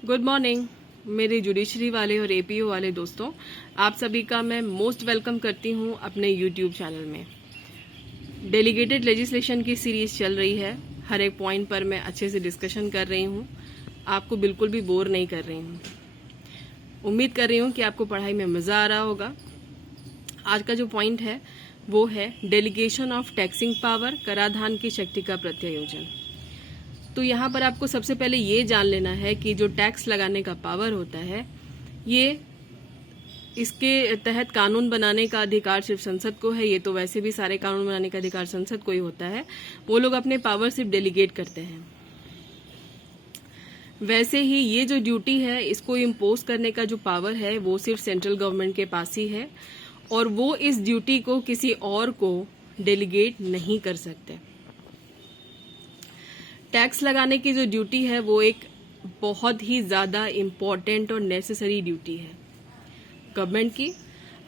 Good morning मेरे judiciary वाले और एपीओ वाले दोस्तों, आप सभी का मैं मोस्ट वेलकम करती हूं अपने यूट्यूब चैनल में। डेलीगेटेड लेजिस्लेशन की सीरीज चल रही है। हर एक पॉइंट पर मैं अच्छे से डिस्कशन कर रही हूं, आपको बिल्कुल भी बोर नहीं कर रही हूं। उम्मीद कर रही हूं कि आपको पढ़ाई में मज़ा आ रहा होगा। आज का जो पॉइंट है वो है डेलीगेशन ऑफ टैक्सिंग पावर, कराधान की शक्ति का प्रत्यायोजन। तो यहाँ पर आपको सबसे पहले ये जान लेना है कि जो टैक्स लगाने का पावर होता है, ये इसके तहत कानून बनाने का अधिकार सिर्फ संसद को है। ये तो वैसे भी सारे कानून बनाने का अधिकार संसद को ही होता है। वो लोग अपने पावर सिर्फ डेलीगेट करते हैं। वैसे ही ये जो ड्यूटी है, इसको इम्पोज करने का जो पावर है वो सिर्फ सेंट्रल गवर्नमेंट के पास ही है, और वो इस ड्यूटी को किसी और को डेलीगेट नहीं कर सकते। टैक्स लगाने की जो ड्यूटी है वो एक बहुत ही ज़्यादा इम्पॉर्टेंट और नेसेसरी ड्यूटी है गवर्नमेंट की।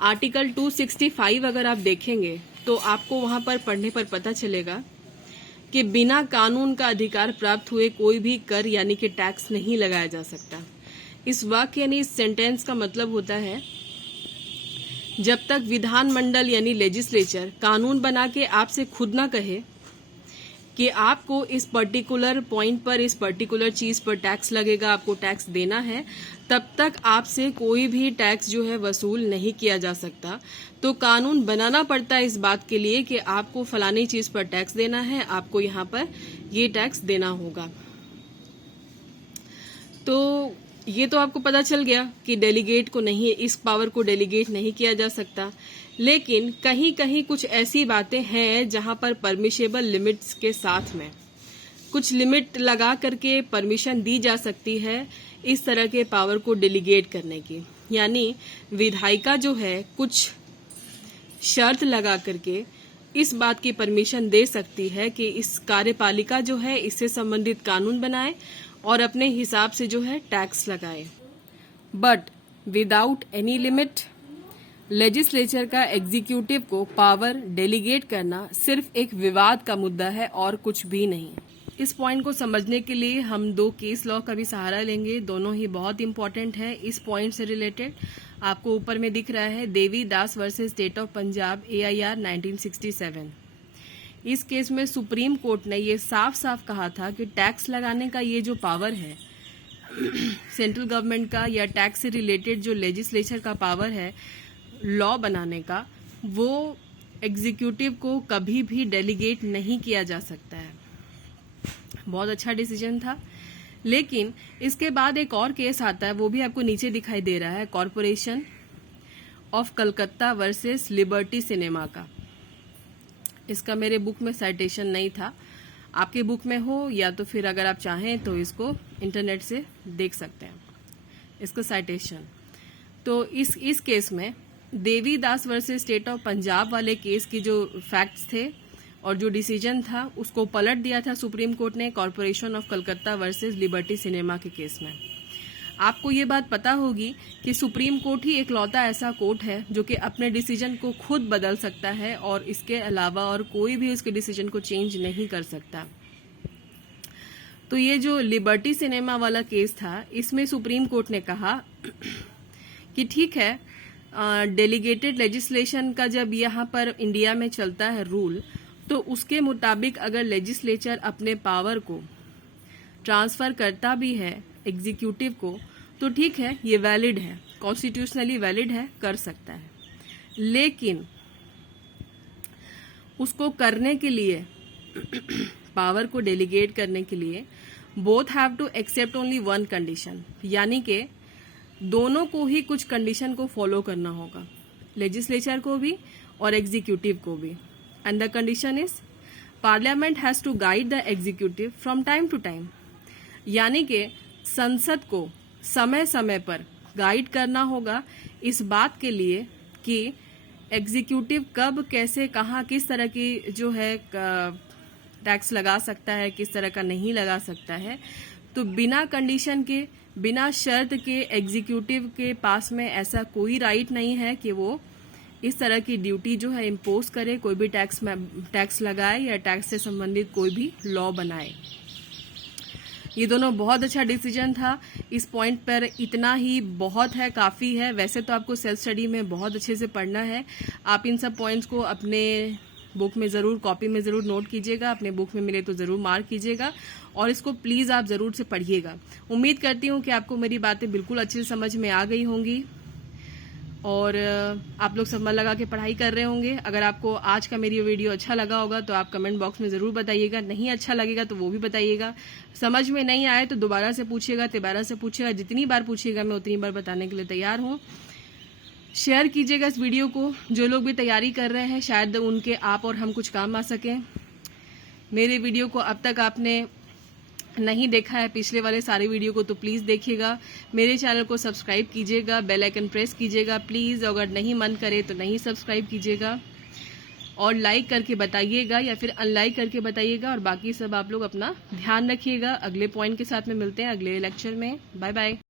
आर्टिकल 265 अगर आप देखेंगे तो आपको वहां पर पढ़ने पर पता चलेगा कि बिना कानून का अधिकार प्राप्त हुए कोई भी कर यानी कि टैक्स नहीं लगाया जा सकता। इस वाक्य यानी इस सेंटेंस का मतलब होता है, जब तक विधानमंडल यानी लेजिस्लेचर कानून बना के आपसे खुद ना कहे कि आपको इस पर्टिकुलर पॉइंट पर, इस पर्टिकुलर चीज पर टैक्स लगेगा, आपको टैक्स देना है, तब तक आपसे कोई भी टैक्स जो है वसूल नहीं किया जा सकता। तो कानून बनाना पड़ता है इस बात के लिए कि आपको फलानी चीज पर टैक्स देना है, आपको यहाँ पर ये टैक्स देना होगा। तो ये तो आपको पता चल गया कि डेलीगेट को नहीं, इस पावर को डेलीगेट नहीं किया जा सकता। लेकिन कहीं कहीं कुछ ऐसी बातें हैं जहां पर परमिशेबल लिमिट्स के साथ में कुछ लिमिट लगा करके परमिशन दी जा सकती है इस तरह के पावर को डेलीगेट करने की। यानी विधायिका जो है कुछ शर्त लगा करके इस बात की परमिशन दे सकती है कि इस कार्यपालिका जो है इससे संबंधित कानून बनाए और अपने हिसाब से जो है टैक्स लगाए, but without any limit. Legislature का एग्जीक्यूटिव को पावर डेलीगेट करना सिर्फ एक विवाद का मुद्दा है और कुछ भी नहीं। इस पॉइंट को समझने के लिए हम दो केस लॉ का भी सहारा लेंगे। दोनों ही बहुत इंपॉर्टेंट है इस पॉइंट से रिलेटेड। आपको ऊपर में दिख रहा है Devi Das versus state of Punjab, AIR 1967। इस केस में सुप्रीम कोर्ट ने ये साफ साफ कहा था कि टैक्स लगाने का ये जो पावर है सेंट्रल गवर्नमेंट का, या टैक्स से रिलेटेड जो लेजिस्लेचर का पावर है लॉ बनाने का, वो एग्जीक्यूटिव को कभी भी डेलीगेट नहीं किया जा सकता है। बहुत अच्छा डिसीजन था। लेकिन इसके बाद एक और केस आता है, वो भी आपको नीचे दिखाई दे रहा है, corporation of Calcutta versus liberty cinema का। इसका मेरे बुक में साइटेशन नहीं था, आपके बुक में हो या तो फिर अगर आप चाहें तो इसको इंटरनेट से देख सकते हैं इसका साइटेशन। तो इस केस में देवी Das versus state of Punjab वाले केस की जो फैक्ट्स थे और जो डिसीजन था उसको पलट दिया था सुप्रीम कोर्ट ने corporation of Calcutta versus liberty cinema के केस में। आपको ये बात पता होगी कि सुप्रीम कोर्ट ही एकलौता ऐसा कोर्ट है जो कि अपने डिसीजन को खुद बदल सकता है और इसके अलावा और कोई भी उसके डिसीजन को चेंज नहीं कर सकता। तो ये जो लिबर्टी सिनेमा वाला केस था, इसमें सुप्रीम कोर्ट ने कहा कि ठीक है, डेलीगेटेड लेजिस्लेशन का जब यहाँ पर इंडिया में चलता है रूल, तो उसके मुताबिक अगर लेजिस्लेचर अपने पावर को ट्रांसफर करता भी है एग्जीक्यूटिव को, तो ठीक है, ये वैलिड है, कॉन्स्टिट्यूशनली वैलिड है, कर सकता है। लेकिन उसको करने के लिए पावर को डेलीगेट करने के लिए both have to accept only one condition, यानी कि दोनों को ही कुछ कंडीशन को फॉलो करना होगा, लेजिस्लेचर को भी और एग्जीक्यूटिव को भी। And the condition is parliament has to guide the executive from time to time, यानी कि संसद को समय समय पर गाइड करना होगा इस बात के लिए कि एग्जीक्यूटिव कब, कैसे, कहाँ, किस तरह की जो है टैक्स लगा सकता है, किस तरह का नहीं लगा सकता है। तो बिना कंडीशन के, बिना शर्त के एग्जीक्यूटिव के पास में ऐसा कोई राइट नहीं है कि वो इस तरह की ड्यूटी जो है इम्पोज करे, कोई भी टैक्स लगाए या टैक्स से संबंधित कोई भी लॉ बनाए। ये दोनों बहुत अच्छा डिसीजन था। इस पॉइंट पर इतना ही बहुत है, काफ़ी है। वैसे तो आपको सेल्फ स्टडी में बहुत अच्छे से पढ़ना है। आप इन सब पॉइंट्स को अपने बुक में ज़रूर, कॉपी में ज़रूर नोट कीजिएगा, अपने बुक में मिले तो ज़रूर मार्क कीजिएगा और इसको प्लीज़ आप ज़रूर से पढ़िएगा। उम्मीद करती हूँ कि आपको मेरी बातें बिल्कुल अच्छे से समझ में आ गई होंगी और आप लोग सब मन लगा के पढ़ाई कर रहे होंगे। अगर आपको आज का मेरी वीडियो अच्छा लगा होगा तो आप कमेंट बॉक्स में ज़रूर बताइएगा, नहीं अच्छा लगेगा तो वो भी बताइएगा। समझ में नहीं आए तो दोबारा से पूछिएगा, तिबारा से पूछिएगा, जितनी बार पूछिएगा मैं उतनी बार बताने के लिए तैयार हूँ। शेयर कीजिएगा इस वीडियो को, जो लोग भी तैयारी कर रहे हैं शायद उनके आप और हम कुछ काम आ सकें। मेरे वीडियो को अब तक आपने नहीं देखा है पिछले वाले सारे वीडियो को तो प्लीज़ देखिएगा। मेरे चैनल को सब्सक्राइब कीजिएगा, बेल आइकन प्रेस कीजिएगा प्लीज़। अगर नहीं मन करे तो नहीं सब्सक्राइब कीजिएगा और लाइक करके बताइएगा या फिर अनलाइक करके बताइएगा। और बाकी सब आप लोग अपना ध्यान रखिएगा। अगले पॉइंट के साथ में मिलते हैं अगले लेक्चर में। Bye bye.